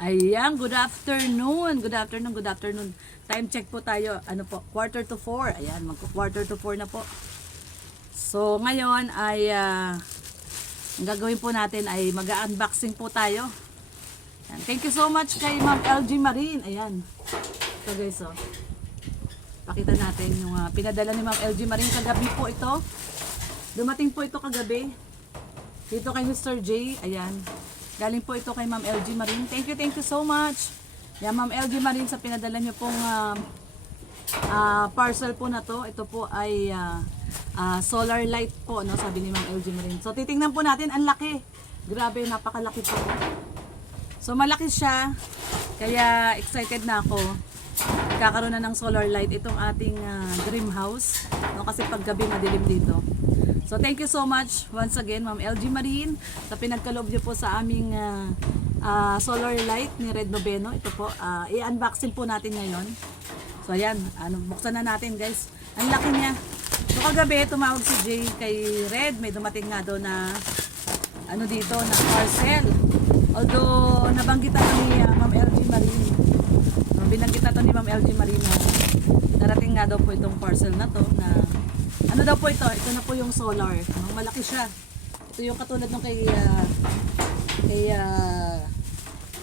Ayan, good afternoon. Good afternoon, good afternoon. Time check po tayo. Ano po? Quarter to 4. Ayan, quarter to 4 na po. So, ngayon ay ang gagawin po natin ay mag-unboxing po tayo. Ayan. Thank you so much kay Ma'am LG Marine. Ayan. So guys, oh. Pakita natin yung pinadala ni Ma'am LG Marine kagabi po ito. Dumating po ito kagabi. Dito kay Mr. J. Ayan. Galing po ito kay Ma'am LG Marine. Thank you so much. Yan, Ma'am LG Marine, sa pinadala niyo pong parcel po na to. Ito po ay solar light po, no, sabi ni Ma'am LG Marine. So, titingnan po natin. Ang laki. Grabe, napakalaki po. So, malaki siya. Kaya, excited na ako. Kakaroon na ng solar light itong ating dream house. No, kasi paggabi madilim dito. So, thank you so much once again, Ma'am LG Marine, sa pinagkaloob niyo po sa aming solar light ni Red Noveno. Ito po, i-unboxing po natin ngayon. So, ayan, buksan na natin, guys. Ang laki niya. So, kagabi, tumawag si Jay kay Red. May dumating nga doon na, dito, na parcel. Although, nabanggitan ni Ma'am LG Marine. So, binanggita to ni Ma'am LG Marine na narating nga daw po itong parcel na to na ano daw po ito? Ito na po yung solar. Malaki siya. Ito yung katulad nung kay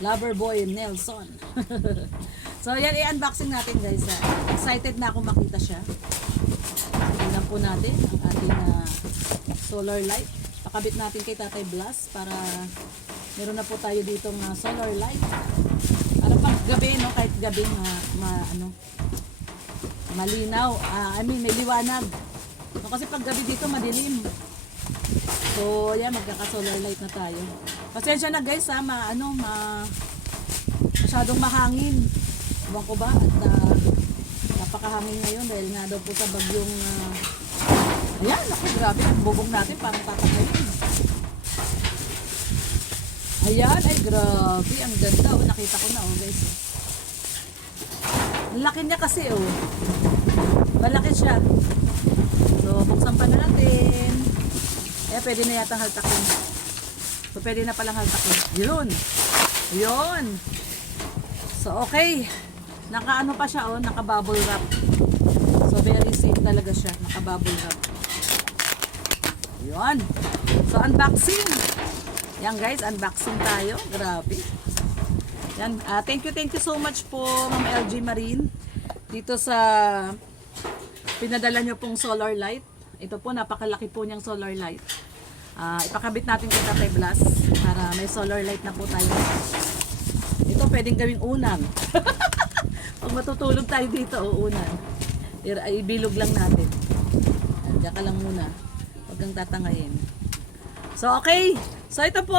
Loverboy Nelson. So, yan i-unboxing natin, guys. Excited na ako makita siya. Tingnan po natin ang ating solar light. Pakabit natin kay Tatay Blas para meron na po tayo dito ng solar light. Para pag gabi, no? Kahit gabi malinaw. May liwanag. No, kasi pag gabi dito madilim. So, yan, magkaka-solar light na tayo. Pasensya na, guys, masyadong mahangin. Ewan ko ba? At napakahangin ngayon dahil nga daw po sa bagyong ayan, naku, grabe. Ang bubong natin parang tatakayin. Ayan, ay grabe. Ang ganda. Oh, nakita ko na, guys. Ang laki niya kasi, malaki siya. So, buksan pa na natin. Pwede na yata haltakin. So, pwede na palang haltakin. Yun. Yun. So, okay. Naka-ano pa siya, naka-bubble wrap. So, very safe talaga siya. Naka-bubble wrap. Yun. So, unboxing. Yan, guys. Unboxing tayo. Grabe. Yan. Thank you so much po, Ma'am LG Marine. Dito sa pinadala nyo pong solar light. Ito po, napakalaki po niyang solar light. Ipakabit natin kay Tatay Blas para may solar light na po tayo. Ito pwedeng gawing unan. Pag matutulog tayo dito, unan. Ibilog lang natin. Diyan ka lang muna. Huwag kang tatangayin. So, okay. So, ito po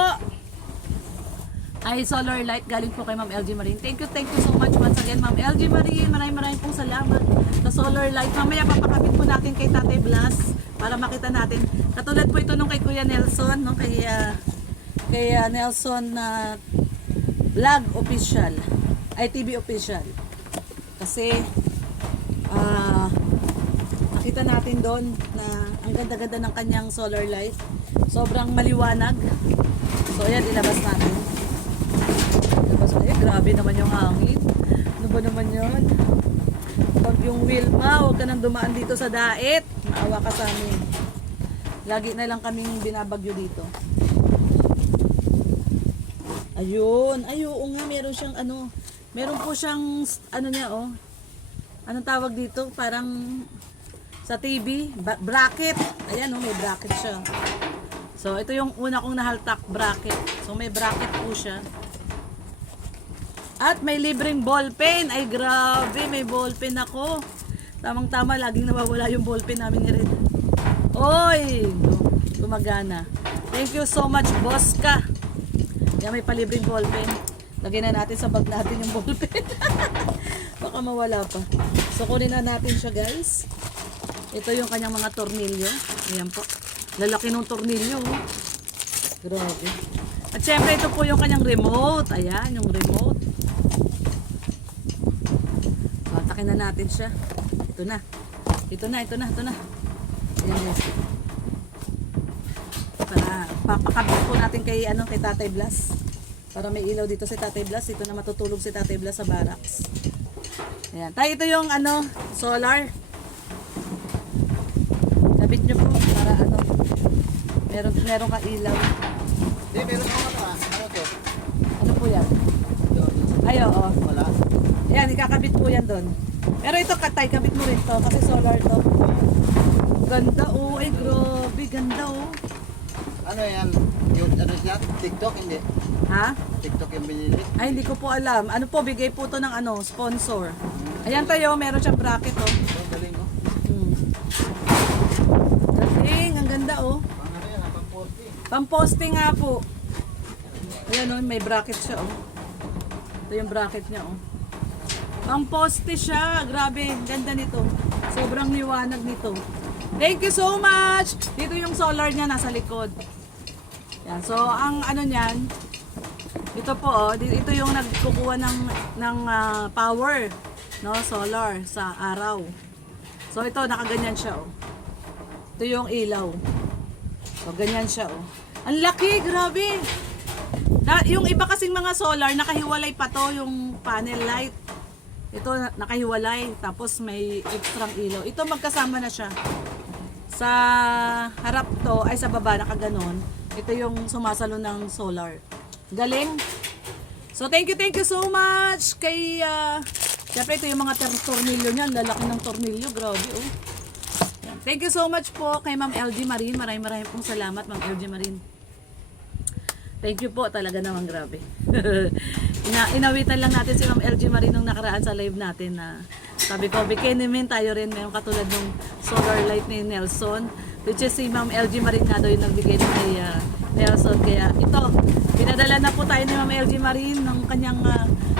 ay solar light galing po kay Ma'am LG Marine. Thank you so much once again, Ma'am LG Marine. Maraming pong salamat sa solar light. Mamaya papakabit po natin kay Tatay Blas para makita natin. Katulad po ito nung kay Kuya Nelson, no? Kay Nelson Vlog Official, ITV Official. Kasi nakita natin doon na ang ganda-ganda ng kanyang solar light. Sobrang maliwanag. So, ayan, ilabas natin. Grabe naman yung hangin. Ano ba naman yun? Pag yung wheel pa, huwag ka nang dumaan dito sa daet. Maawa ka sa amin. Lagi na lang kaming binabagyo dito. Ayun. Ayun nga, meron siyang meron po siyang anong tawag dito? Parang sa TV, bracket. Ayan, may bracket siya. So, ito yung una kong nahaltak, bracket. So, may bracket po siya. At may libreng ballpen. Ay, grabe. May ballpen ako. Tamang-tama. Laging nawawala yung ballpen namin ni Red. Oy! Gumagana. Thank you so much, boss ka. Yan, may palibreng ballpen. Lagyan na natin sa bag natin yung ballpen. Baka mawala pa. So, kunin na natin siya, guys. Ito yung kanyang mga tornilyo. Ayan po. Lalaki ng tornilyo. Grabe. At syempre, ito po yung kanyang remote. Ayan, yung remote. Na natin siya. Ito na. Ayan, guys. Para papakabit po natin kay Tatay Blas. Para may ilaw dito si Tatay Blas. Dito na matutulog si Tatay Blas sa barracks. Ayan. Tayo ito yung solar. Sabit nyo po para meron ka ilaw. Hindi, meron ako ano to? Ano po yan? Ay, oo. Wala. Ayan, ikakabit po yan doon. Pero ito, Katay, kabit mo rin to kasi solar to. Ganda oh. Ay, grabe. Ganda oh. Ano yan? Yung ano siya? TikTok, hindi? Ha? TikTok yung binili? Ay, hindi ko po alam. Ano po, bigay po to ng sponsor. Ayan tayo, meron siyang bracket oh. Oh, galing mo. Galing, ang ganda oh. Pang ano yan, pang 40. Pamposting nga po. Ayan oh, may bracket siya oh. Ito yung bracket niya oh. Pamposte siya. Grabe, ganda nito. Sobrang liwanag nito. Thank you so much! Dito yung solar niya nasa likod. Yan. So, ang ano niyan, ito po oh, ito yung nagkukuha ng power, no, solar sa araw. So, ito nakaganyan siya oh. Ito yung ilaw. So, ganyan siya oh. Ang laki, grabe. Yung iba kasing mga solar, nakahiwalay pa to yung panel light. Ito nakahiwalay, tapos may extrang ilaw. Ito magkasama na siya. Sa harap to, ay sa baba, nakaganon. Ito yung sumasalo ng solar. Galing. So thank you so much kay, syempre ito yung mga tornilyo niyan. Lalaki ng tornilyo, grabe oh. Thank you so much po kay Ma'am LG Marine. Maraming pong salamat, Ma'am LG Marine. Thank you po, talaga naman grabe. Inawitan lang natin si Ma'am LG Marine nung nakaraan sa live natin na sabi ko, bikinimin tayo rin ngayon katulad ng solar light ni Nelson. Which is si Ma'am LG Marine nga daw yung nagbigay kay Nelson. Kaya ito, pinadala na po tayo ni Ma'am LG Marine ng kanyang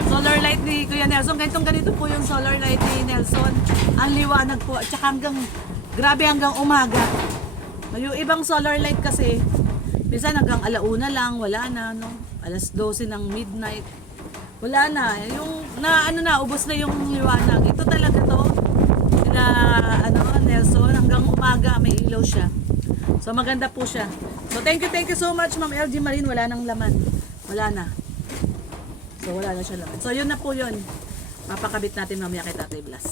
solar light ni Kuya Nelson. Ganito po yung solar light ni Nelson. Ang liwanag po, at saka grabe hanggang umaga. Yung ibang solar light kasi, minsan hanggang alauna lang, wala na, no? Alas 12 ng midnight. Wala na. Yung ubos na yung liwanag. Ito talaga to. Nelson, hanggang umaga may ilaw siya. So maganda po siya. So thank you so much Ma'am LG Marine. Wala nang laman. Wala na. So wala na siya laman. So yun na po yun. Mapakabit natin mamaya kay Tatay Blas.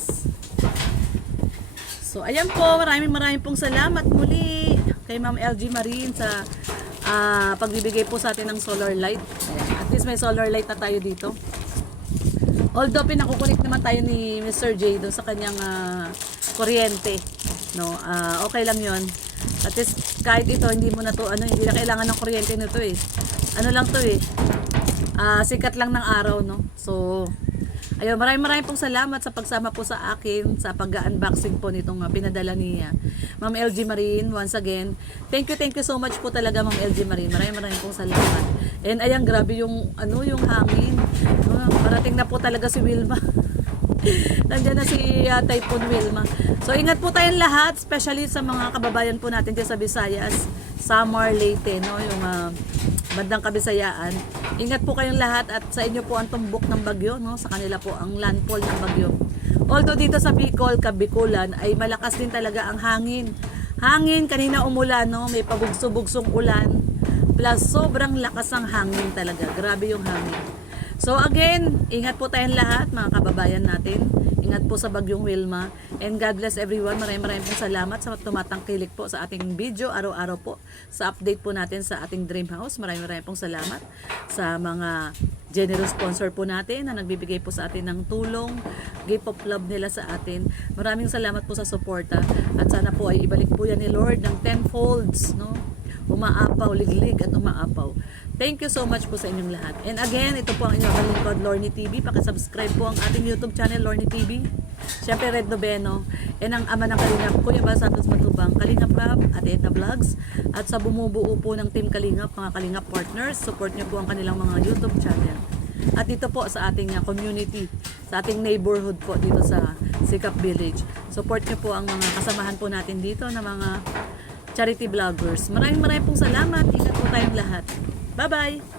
So ayan po, maraming pong salamat muli kay Ma'am LG Marine sa pagbibigay po sa atin ng solar light. Ayan. At least may solar light na tayo dito. Although pinakukunik naman tayo ni Mr. J doon sa kanyang kuryente, no, okay lang 'yon. At least kahit ito hindi mo na to hindi na kailangan ng kuryente nito eh. Ano lang to eh. Sikat lang ng araw, no. So ayun, maraming pong salamat sa pagsama po sa akin sa pag-unboxing po nitong pinadala ni Ma'am LG Marine. Once again, thank you so much po talaga Ma'am LG Marine. Maraming pong salamat. And ayan, grabe yung hangin. Parating na po talaga si Wilma. Nandiyan na si Typhoon Wilma. So ingat po tayong lahat, especially sa mga kababayan po natin dyan sa Visayas, Samar, Leyte, no, yung bandang Kabisayaan. Ingat po kayong lahat at sa inyo po ang tumbok ng bagyo, no, sa kanila po ang landfall ng bagyo. Although dito sa Bicol, Kabikulan ay malakas din talaga ang hangin. Hangin kanina umulan, no, may pabugso-bugsong ulan. Plus sobrang lakas ang hangin talaga. Grabe yung hangin. So again, ingat po tayong lahat mga kababayan natin. Ingat po sa bagyong Wilma. And God bless everyone. Maraming pong salamat sa tumatangkilik po sa ating video araw-araw po. Sa update po natin sa ating dream house. Maraming pong salamat sa mga generous sponsor po natin na nagbibigay po sa atin ng tulong, gift of love nila sa atin. Maraming salamat po sa suporta. At sana po ay ibalik po yan ni Lord ng tenfolds, no? Umaapaw, liglig at umaapaw. Thank you so much po sa inyong lahat. And again, ito po ang inyong lingkod, Lorny TV. Pakisubscribe po ang ating YouTube channel, Lorny TV. Siyempre, Red Noveno. And ang ama ng Kalingap, Kuya Bal Santos Matubang, Kalingap Rap at Edna Vlogs. At sa bumubuo po ng Team Kalingap, mga Kalingap partners, support niyo po ang kanilang mga YouTube channel. At dito po sa ating community, sa ating neighborhood po dito sa Sikap Village. Support niyo po ang mga kasamahan po natin dito na mga charity vloggers. Maraming pong salamat. Ingat po tayong lahat. Bye-bye!